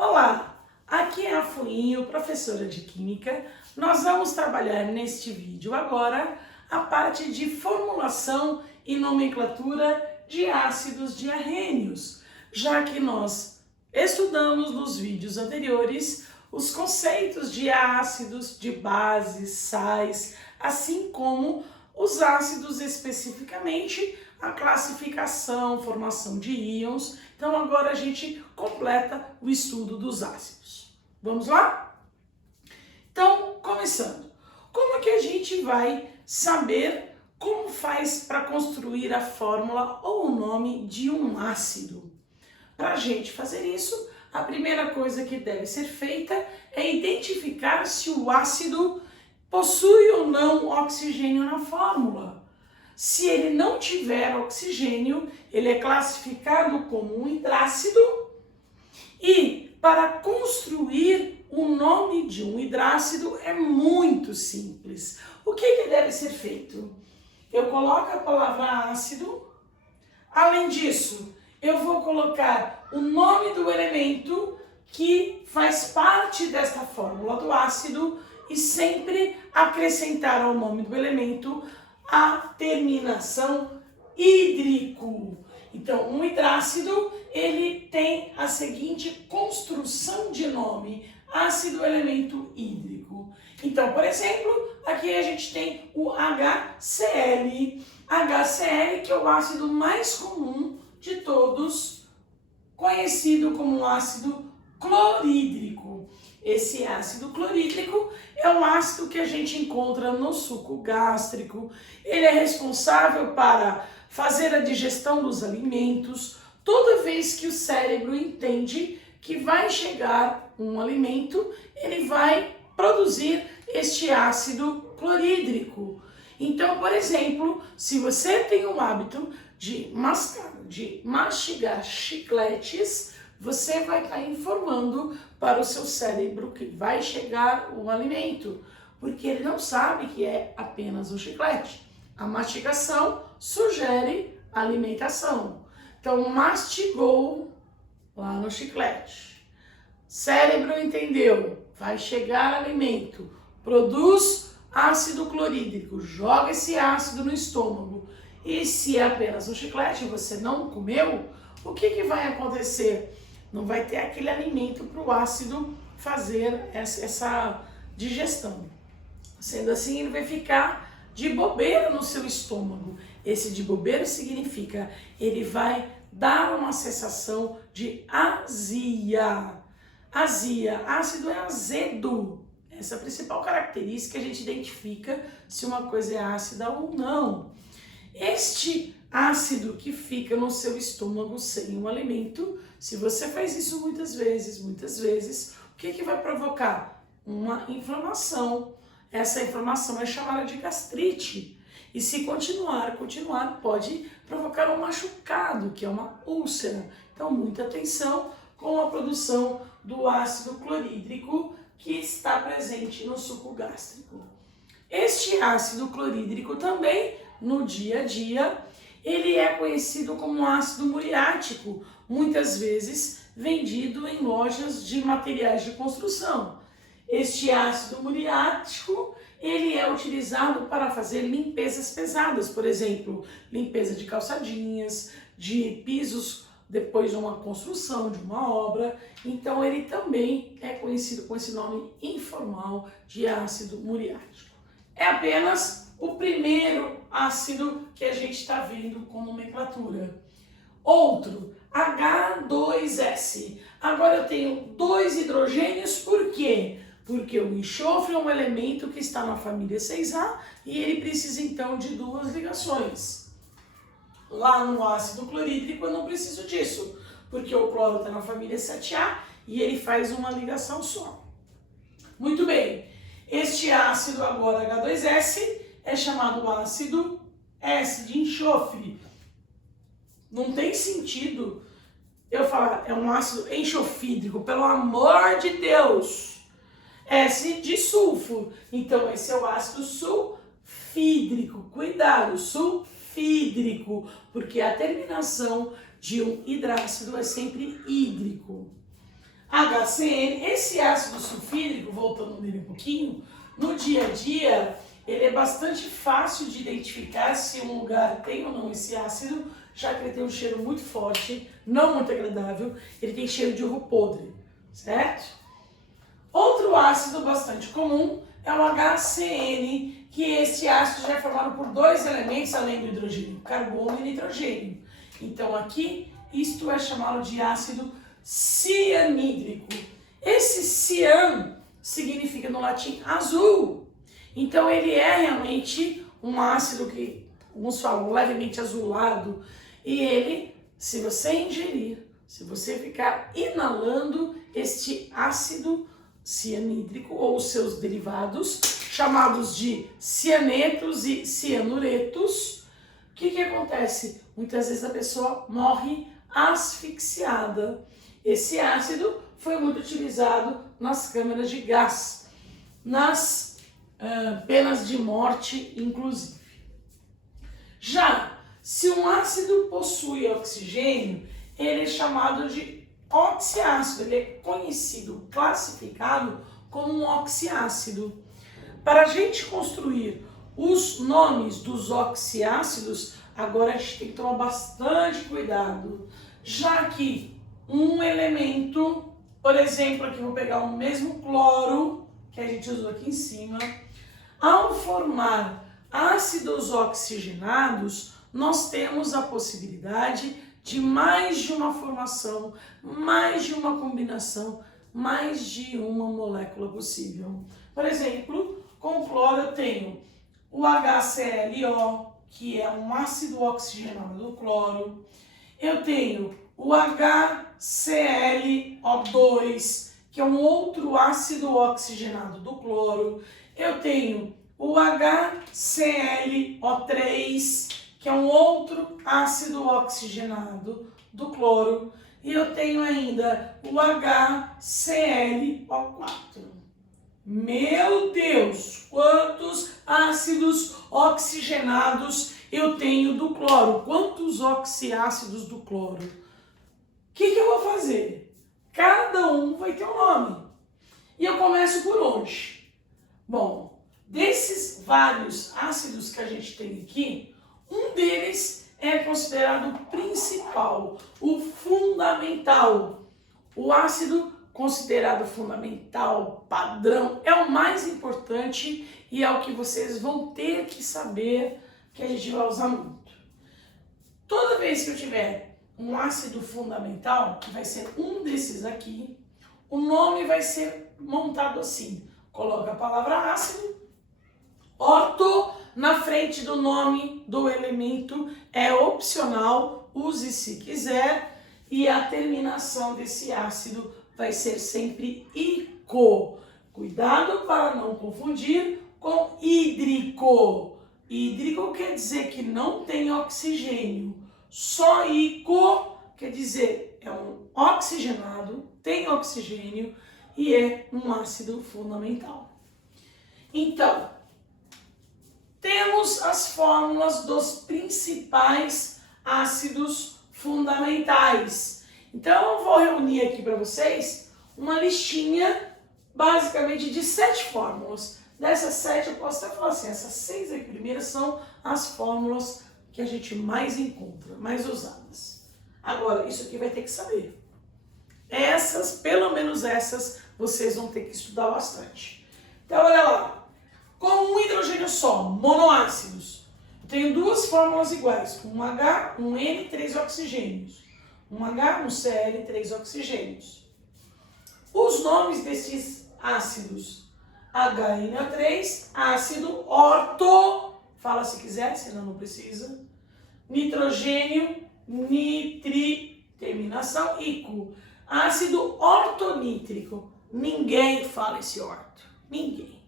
Olá, aqui é a Fuinho, professora de Química. Nós vamos trabalhar neste vídeo agora a parte de formulação e nomenclatura de ácidos diarrênios, já que nós estudamos nos vídeos anteriores os conceitos de ácidos, de bases, sais, assim como os ácidos especificamente, a classificação, formação de íons. Então agora a gente completa o estudo dos ácidos. Vamos lá? Então, começando. Como que a gente vai saber como faz para construir a fórmula ou o nome de um ácido? Para a gente fazer isso, a primeira coisa que deve ser feita é identificar se o ácido possui ou não oxigênio na fórmula. Se ele não tiver oxigênio, ele é classificado como um hidrácido. E para construir o nome de um hidrácido é muito simples. O que deve ser feito? Eu coloco a palavra ácido. Além disso, eu vou colocar o nome do elemento que faz parte desta fórmula do ácido e sempre acrescentar ao nome do elemento a terminação hídrico. Então, um hidrácido, ele tem a seguinte construção de nome: ácido elemento hídrico. Então, por exemplo, aqui a gente tem o HCl. HCl, que é o ácido mais comum de todos, conhecido como ácido clorídrico. Esse ácido clorídrico é um ácido que a gente encontra no suco gástrico. Ele é responsável para fazer a digestão dos alimentos. Toda vez que o cérebro entende que vai chegar um alimento, ele vai produzir este ácido clorídrico. Então, por exemplo, se você tem o hábito de mastigar chicletes, você vai estar informando para o seu cérebro que vai chegar um alimento, porque ele não sabe que é apenas um chiclete. A mastigação sugere alimentação. Então, mastigou lá no chiclete. Cérebro entendeu, vai chegar alimento, produz ácido clorídrico, joga esse ácido no estômago. E se é apenas um chiclete e você não comeu, o que vai acontecer? Não vai ter aquele alimento para o ácido fazer essa digestão. Sendo assim, ele vai ficar de bobeira no seu estômago. Esse de bobeira significa ele vai dar uma sensação de azia. Azia, ácido é azedo. Essa é a principal característica que a gente identifica se uma coisa é ácida ou não. Este ácido que fica no seu estômago sem um alimento, se você faz isso muitas vezes, o que vai provocar? Uma inflamação. Essa inflamação é chamada de gastrite. E se continuar, pode provocar um machucado, que é uma úlcera. Então, muita atenção com a produção do ácido clorídrico que está presente no suco gástrico. Este ácido clorídrico também, no dia a dia, ele é conhecido como ácido muriático, muitas vezes vendido em lojas de materiais de construção. Este ácido muriático, ele é utilizado para fazer limpezas pesadas, por exemplo, limpeza de calçadinhas, de pisos depois de uma construção, de uma obra. Então ele também é conhecido com esse nome informal de ácido muriático. É apenas o primeiro ácido que a gente está vendo com nomenclatura. Outro, H2S. Agora eu tenho dois hidrogênios, por quê? Porque o enxofre é um elemento que está na família 6A e ele precisa então de duas ligações. Lá no ácido clorídrico eu não preciso disso, porque o cloro está na família 7A e ele faz uma ligação só. Muito bem, este ácido agora H2S é chamado ácido S de enxofre. Não tem sentido eu falar é um ácido enxofídrico, pelo amor de Deus. S de sulfuro. Então esse é o ácido sulfídrico. Cuidado, sulfídrico, porque a terminação de um hidrácido é sempre hídrico. HCN. Esse ácido sulfídrico, voltando nele um pouquinho, no dia a dia, ele é bastante fácil de identificar se um lugar tem ou não esse ácido, já que ele tem um cheiro muito forte, não muito agradável, ele tem cheiro de urro podre, certo? Outro ácido bastante comum é o HCN, que esse ácido já é formado por dois elementos além do hidrogênio, carbono e nitrogênio. Então aqui, isto é chamado de ácido cianídrico. Esse cian significa no latim azul. Então ele é realmente um ácido que, alguns falam, levemente azulado. E ele, se você ingerir, se você ficar inalando este ácido cianídrico ou os seus derivados, chamados de cianetos e cianuretos, o que acontece? Muitas vezes a pessoa morre asfixiada. Esse ácido foi muito utilizado nas câmaras de gás, nas penas de morte, inclusive. Já se um ácido possui oxigênio, ele é chamado de oxiácido. Ele é conhecido, classificado como um oxiácido. Para a gente construir os nomes dos oxiácidos, agora a gente tem que tomar bastante cuidado, já que um elemento, por exemplo, aqui vou pegar o mesmo cloro que a gente usou aqui em cima, ao formar ácidos oxigenados, nós temos a possibilidade de mais de uma formação, mais de uma combinação, mais de uma molécula possível. Por exemplo, com o cloro eu tenho o HClO, que é um ácido oxigenado do cloro. Eu tenho o HClO2, que é um outro ácido oxigenado do cloro. Eu tenho o HClO3, que é um outro ácido oxigenado do cloro. E eu tenho ainda o HClO4. Meu Deus, quantos ácidos oxigenados eu tenho do cloro? Quantos oxiácidos do cloro? O que eu vou fazer? Cada um vai ter um nome. E eu começo por onde? Bom, desses vários ácidos que a gente tem aqui, um deles é considerado o principal, o fundamental. O ácido considerado fundamental, padrão, é o mais importante e é o que vocês vão ter que saber, que a gente vai usar muito. Toda vez que eu tiver um ácido fundamental, que vai ser um desses aqui, o nome vai ser montado assim. Coloca a palavra ácido, orto na frente do nome do elemento, é opcional, use se quiser, e a terminação desse ácido vai ser sempre ico. Cuidado para não confundir com hídrico. Hídrico quer dizer que não tem oxigênio. Só ico quer dizer é um oxigenado, tem oxigênio e é um ácido fundamental. Então, temos as fórmulas dos principais ácidos fundamentais. Então eu vou reunir aqui para vocês uma listinha basicamente de 7 fórmulas. Dessas 7 eu posso até falar assim, essas 6 aqui primeiras são as fórmulas que a gente mais encontra, mais usadas. Agora, isso aqui vai ter que saber. Essas, pelo menos essas, vocês vão ter que estudar bastante. Então olha lá, com um hidrogênio só, monoácidos, eu tenho duas fórmulas iguais, um H, um N, 3 oxigênios. Um H, um Cl, 3 oxigênios. Os nomes desses ácidos, HNO3, ácido orto, fala se quiser, senão não precisa. Nitrogênio, nitri, terminação, ico. Ácido ortonítrico, ninguém fala esse orto, ninguém.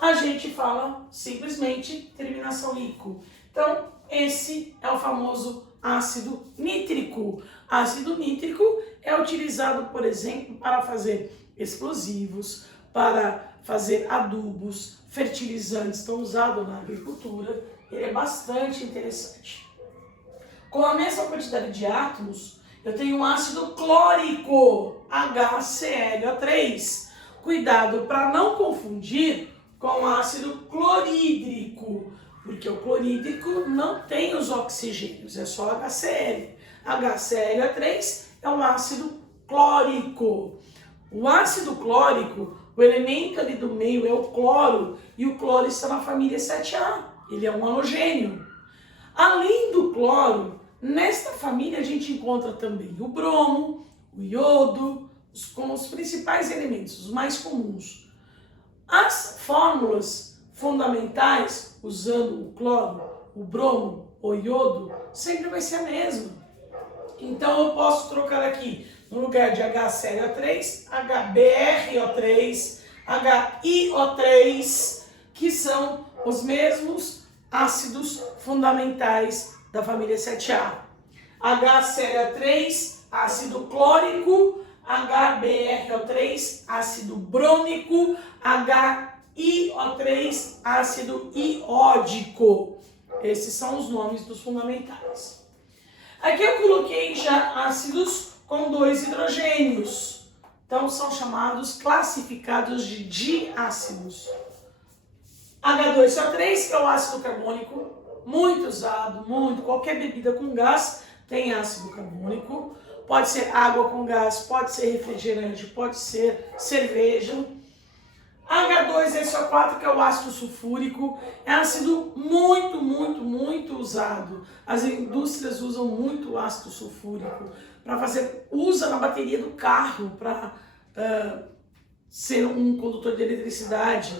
A gente fala simplesmente terminação ico. Então, esse é o famoso ácido nítrico. Ácido nítrico é utilizado, por exemplo, para fazer explosivos, para fazer adubos, fertilizantes, estão usados na agricultura. Ele é bastante interessante. Com a mesma quantidade de átomos, Eu tenho um ácido clórico, HClO3. Cuidado para não confundir com ácido clorídrico, porque o clorídrico não tem os oxigênios, é só HCl. HClO3 é um ácido clórico. O ácido clórico, o elemento ali do meio é o cloro, e o cloro está na família 7A, ele é um halogênio. Além do cloro, nesta família a gente encontra também o bromo, o iodo, como os principais elementos, os mais comuns. As fórmulas fundamentais, usando o cloro, o bromo, o iodo, sempre vai ser a mesma. Então eu posso trocar aqui, no lugar de HClO3, HBrO3, HiO3, que são os mesmos ácidos fundamentais da família 7A. HClO3, ácido clórico, HBrO3, ácido brômico, HiO3, ácido iódico. Esses são os nomes dos fundamentais. Aqui eu coloquei já ácidos com 2 hidrogênios. Então são chamados, classificados de diácidos. H2CO3, que é o ácido carbônico, muito usado, qualquer bebida com gás tem ácido carbônico. Pode ser água com gás, pode ser refrigerante, pode ser cerveja. H2SO4, que é o ácido sulfúrico, é ácido muito usado. As indústrias usam muito o ácido sulfúrico para usa na bateria do carro para ser um condutor de eletricidade.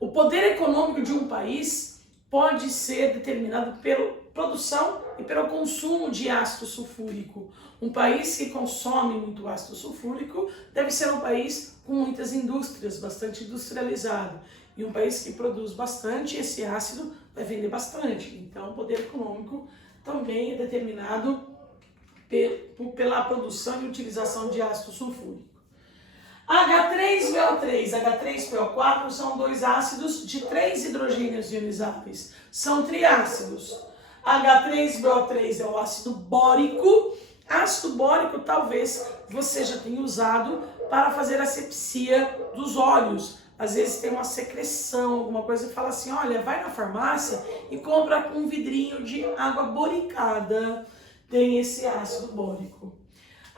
O poder econômico de um país pode ser determinado pela produção e pelo consumo de ácido sulfúrico. Um país que consome muito ácido sulfúrico deve ser um país com muitas indústrias, bastante industrializado. E um país que produz bastante, esse ácido vai vender bastante. Então, o poder econômico também é determinado pela produção e utilização de ácido sulfúrico. H3BO3, H3PO4 são 2 ácidos de 3 hidrogênios ionizáveis. São triácidos. H3BO3 é o ácido bórico. Ácido bórico talvez você já tenha usado para fazer asepsia dos olhos. Às vezes tem uma secreção, alguma coisa, e fala assim, olha, vai na farmácia e compra um vidrinho de água boricada. Tem esse ácido bórico.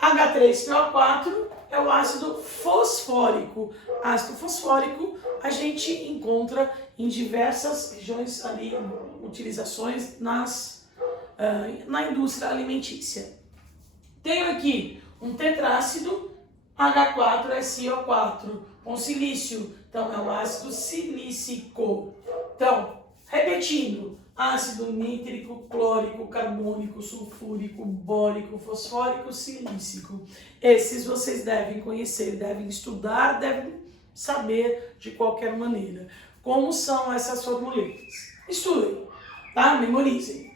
H3PO4 é o ácido fosfórico. Ácido fosfórico a gente encontra em diversas regiões ali, utilizações na indústria alimentícia. Tenho aqui um tetrácido H4SiO4 com silício, então é o ácido silícico. Então, repetindo, ácido nítrico, clórico, carbônico, sulfúrico, bórico, fosfórico, silícico. Esses vocês devem conhecer, devem estudar, devem saber de qualquer maneira. Como são essas formuletas? Estudem, tá? Memorizem.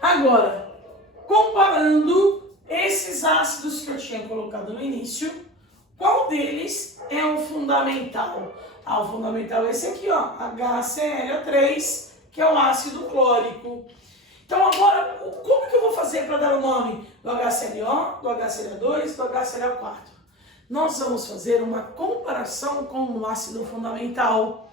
Agora, comparando esses ácidos que eu tinha colocado no início, qual deles é o fundamental? O fundamental é esse aqui, ó, HClO3, que é o ácido clórico. Então agora, como que eu vou fazer para dar o nome do HClO, do HClO2, do HClO4? Nós vamos fazer uma comparação com o ácido fundamental.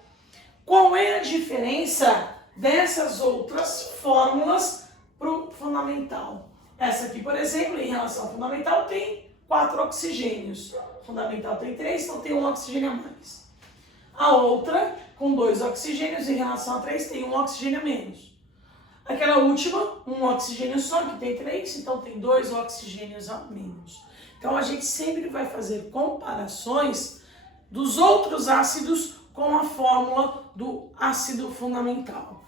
Qual é a diferença dessas outras fórmulas para o fundamental? Essa aqui, por exemplo, em relação ao fundamental, tem 4 oxigênios. O fundamental tem 3, então tem um oxigênio a mais. A outra, com 2 oxigênios, em relação a 3, tem um oxigênio a menos. Aquela última, um oxigênio só, que tem 3, então tem 2 oxigênios a menos. Então a gente sempre vai fazer comparações dos outros ácidos com a fórmula do ácido fundamental.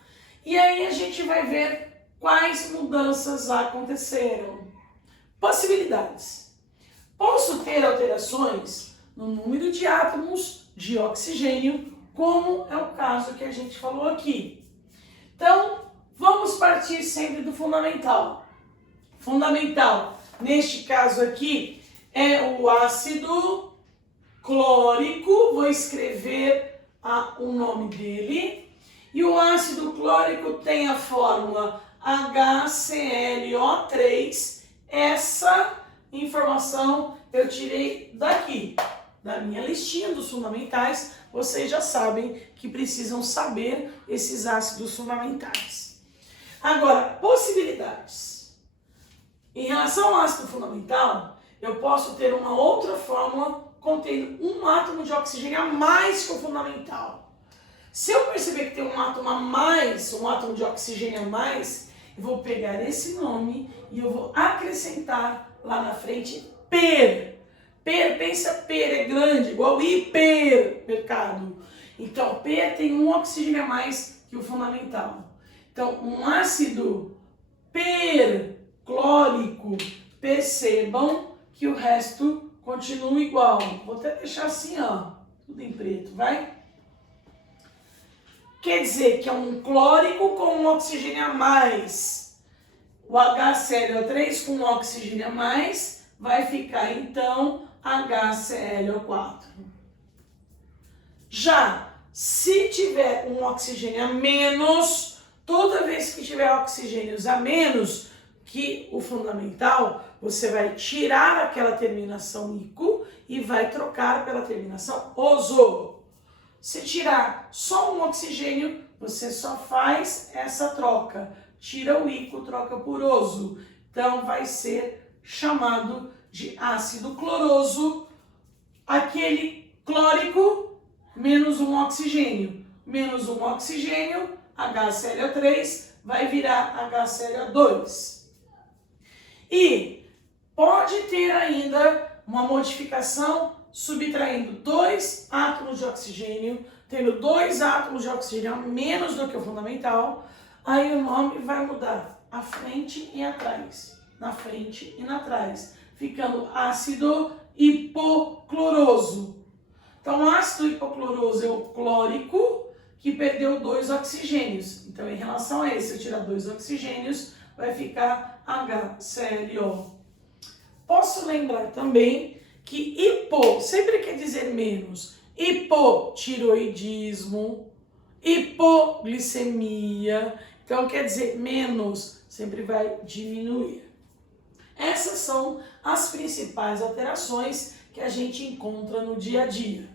E aí a gente vai ver quais mudanças aconteceram. Possibilidades. Posso ter alterações no número de átomos de oxigênio, como é o caso que a gente falou aqui. Então, vamos partir sempre do fundamental. Fundamental, neste caso aqui, é o ácido clórico. Vou escrever o nome dele. E o ácido clórico tem a fórmula HClO3. Essa informação eu tirei daqui, da minha listinha dos fundamentais. Vocês já sabem que precisam saber esses ácidos fundamentais. Agora, possibilidades. Em relação ao ácido fundamental, eu posso ter uma outra fórmula contendo um átomo de oxigênio a mais que o fundamental. Se eu perceber que tem um átomo a mais, um átomo de oxigênio a mais, eu vou pegar esse nome e eu vou acrescentar lá na frente per. Per, pensa per, é grande, igual hipermercado. Então, per tem um oxigênio a mais que o fundamental. Então, um ácido perclórico, percebam que o resto continua igual. Vou até deixar assim, ó, tudo em preto, vai? Quer dizer que é um clórico com um oxigênio a mais. O HClO3 com um oxigênio a mais vai ficar, então, HClO4. Já, se tiver um oxigênio a menos, toda vez que tiver oxigênios a menos que o fundamental, você vai tirar aquela terminação ico e vai trocar pela terminação oso. Se tirar só um oxigênio, você só faz essa troca. Tira o ico, troca por oso. Então vai ser chamado de ácido cloroso, aquele clórico menos um oxigênio. Menos um oxigênio, HClO3, vai virar HClO2. E pode ter ainda uma modificação subtraindo 2 átomos de oxigênio, tendo 2 átomos de oxigênio a menos do que o fundamental, aí o nome vai mudar à frente e atrás, na frente e na trás, ficando ácido hipocloroso. Então, ácido hipocloroso é o clórico que perdeu 2 oxigênios. Então, em relação a esse, eu tirar 2 oxigênios, vai ficar HClO. Posso lembrar também que hipo sempre quer dizer menos. Hipotiroidismo, hipoglicemia. Então, quer dizer menos, sempre vai diminuir. Essas são as principais alterações que a gente encontra no dia a dia.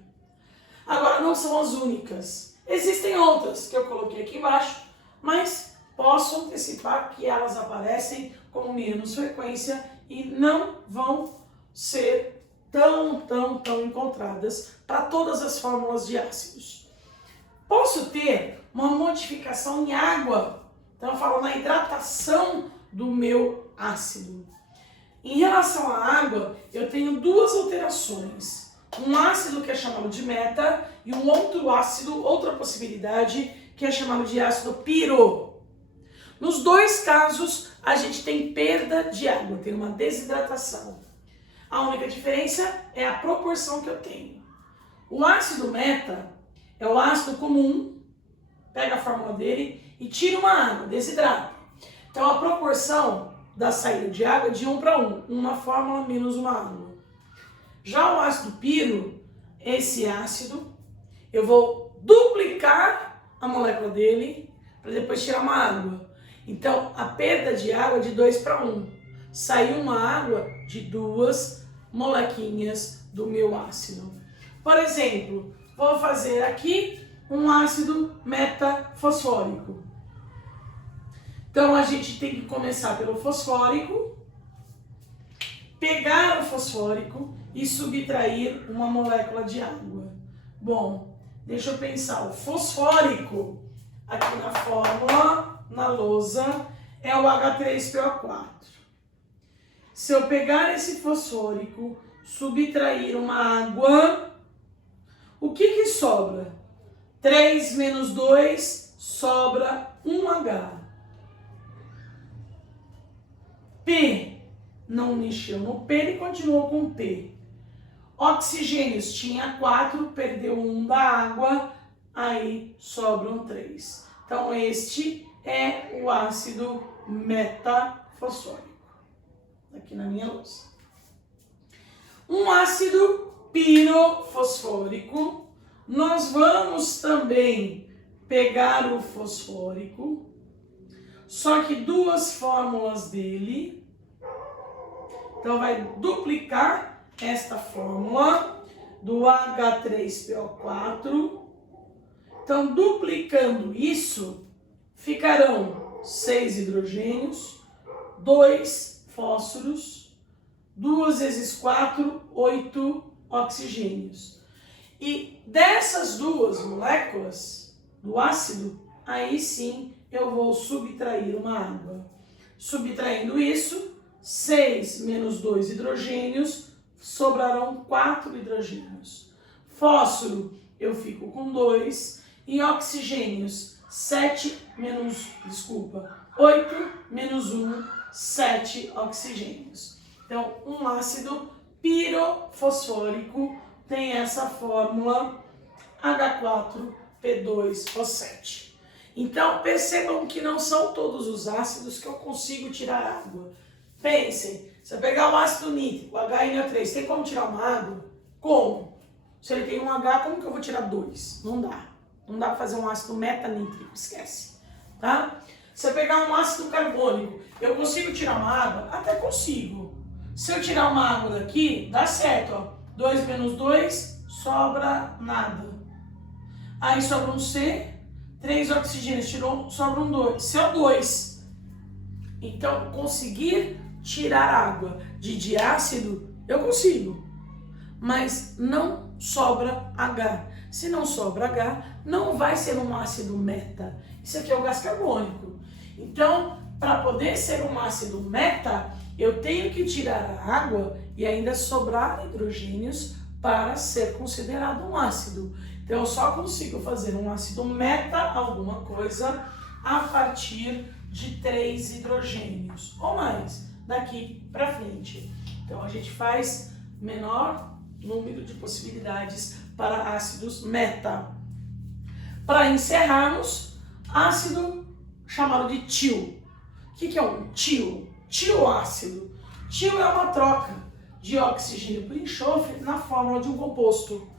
Agora, não são as únicas. Existem outras que eu coloquei aqui embaixo, mas posso antecipar que elas aparecem com menos frequência e não vão ser tão encontradas para todas as fórmulas de ácidos. Posso ter uma modificação em água, então eu falo na hidratação do meu ácido. Em relação à água, eu tenho 2 alterações. Um ácido que é chamado de meta e um outro ácido, outra possibilidade, que é chamado de ácido piro. Nos 2 casos, a gente tem perda de água, tem uma desidratação. A única diferença é a proporção que eu tenho. O ácido meta é o ácido comum, pega a fórmula dele e tira uma água, desidrata. Então a proporção da saída de água é de 1 para 1, uma fórmula menos uma água. Já o ácido piro, esse ácido, eu vou duplicar a molécula dele para depois tirar uma água. Então a perda de água é de 2 para 1. Saiu uma água de 2 molequinhas do meu ácido. Por exemplo, vou fazer aqui um ácido metafosfórico. Então a gente tem que começar pelo fosfórico, pegar o fosfórico e subtrair uma molécula de água. Bom, deixa eu pensar, o fosfórico aqui na fórmula, na lousa, é o H3PO4. Se eu pegar esse fosfórico, subtrair uma água, o que sobra? 3 menos 2 sobra 1H. P não mexeu no P, ele continuou com P. Oxigênios tinha 4, perdeu 1 da água, aí sobram 3. Então este é o ácido metafosfórico. Aqui na minha lousa. Um ácido pirofosfórico, nós vamos também pegar o fosfórico, só que 2 fórmulas dele, Então vai duplicar esta fórmula do H3PO4. Então, duplicando isso, ficarão 6 hidrogênios, 2 fósforos, 2 vezes 4, 8 oxigênios. E dessas duas moléculas do ácido, aí sim eu vou subtrair uma água. Subtraindo isso, 6 menos 2 hidrogênios, sobrarão 4 hidrogênios. Fósforo, eu fico com 2. E oxigênios, 8 menos 1, 7 oxigênios. Então, um ácido pirofosfórico tem essa fórmula H4P2O7. Então, percebam que não são todos os ácidos que eu consigo tirar água. Pensem, se eu pegar o ácido nítrico, HNO3, tem como tirar uma água? Como? Se ele tem um H, como que eu vou tirar 2? Não dá. Não dá para fazer um ácido metanítrico, esquece. Tá? Se eu pegar um ácido carbônico, eu consigo tirar uma água? Até consigo. Se eu tirar uma água daqui, dá certo. Ó. 2 menos 2, sobra nada. Aí sobra um C, 3 oxigênios, sobra um 2, CO2. Então, conseguir tirar água de diácido, eu consigo. Mas não sobra H. Se não sobra H, não vai ser um ácido meta. Isso aqui é o gás carbônico. Então, para poder ser um ácido meta, eu tenho que tirar a água e ainda sobrar hidrogênios para ser considerado um ácido. Então, eu só consigo fazer um ácido meta, alguma coisa, a partir de 3 hidrogênios ou mais, daqui para frente. Então, a gente faz menor número de possibilidades para ácidos meta. Para encerrarmos, ácido chamado de tio. O que é um tio? Tioácido. Tio é uma troca de oxigênio por enxofre na fórmula de um composto.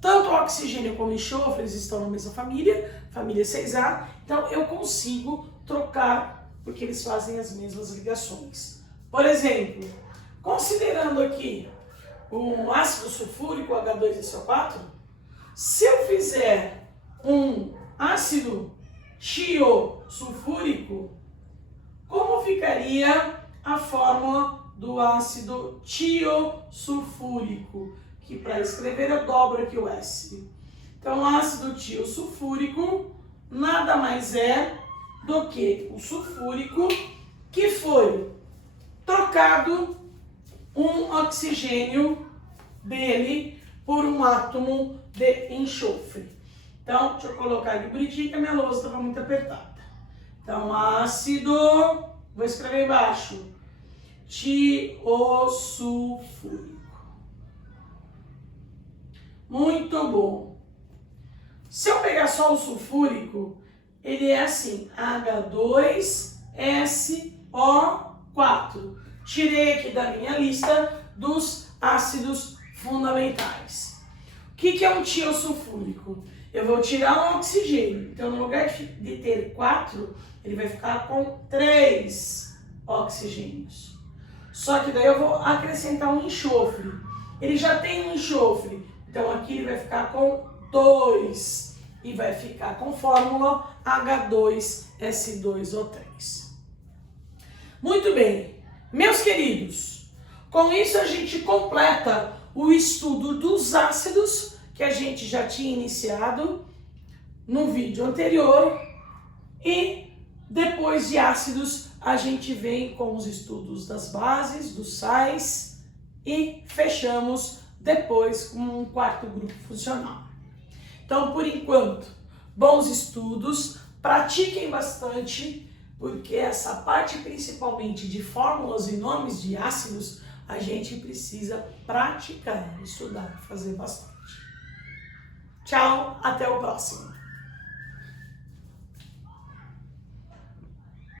Tanto o oxigênio como o enxofre eles estão na mesma família 6A, então eu consigo trocar porque eles fazem as mesmas ligações. Por exemplo, considerando aqui um ácido sulfúrico H2SO4, se eu fizer um ácido tiosulfúrico, como ficaria a fórmula do ácido tiosulfúrico? Que para escrever eu dobro aqui o S. Então, ácido tiosulfúrico nada mais é do que o sulfúrico que foi trocado um oxigênio dele por um átomo de enxofre. Então, deixa eu colocar aqui bonitinho que a minha lousa estava muito apertada. Então, ácido, vou escrever embaixo, tiosulfúrico. Muito bom. Se eu pegar só o sulfúrico, ele é assim, H2SO4. Tirei aqui da minha lista dos ácidos fundamentais. O que é um tiosulfúrico? Eu vou tirar um oxigênio. Então, no lugar de ter 4, ele vai ficar com 3 oxigênios. Só que daí eu vou acrescentar um enxofre. Ele já tem um enxofre. Então, aqui ele vai ficar com 2 e vai ficar com fórmula H2S2O3. Muito bem, meus queridos, com isso a gente completa o estudo dos ácidos que a gente já tinha iniciado no vídeo anterior e depois de ácidos a gente vem com os estudos das bases, dos sais e fechamos depois com um quarto grupo funcional. Então, por enquanto, bons estudos, pratiquem bastante, porque essa parte principalmente de fórmulas e nomes de ácidos, a gente precisa praticar, estudar, fazer bastante. Tchau, até o próximo.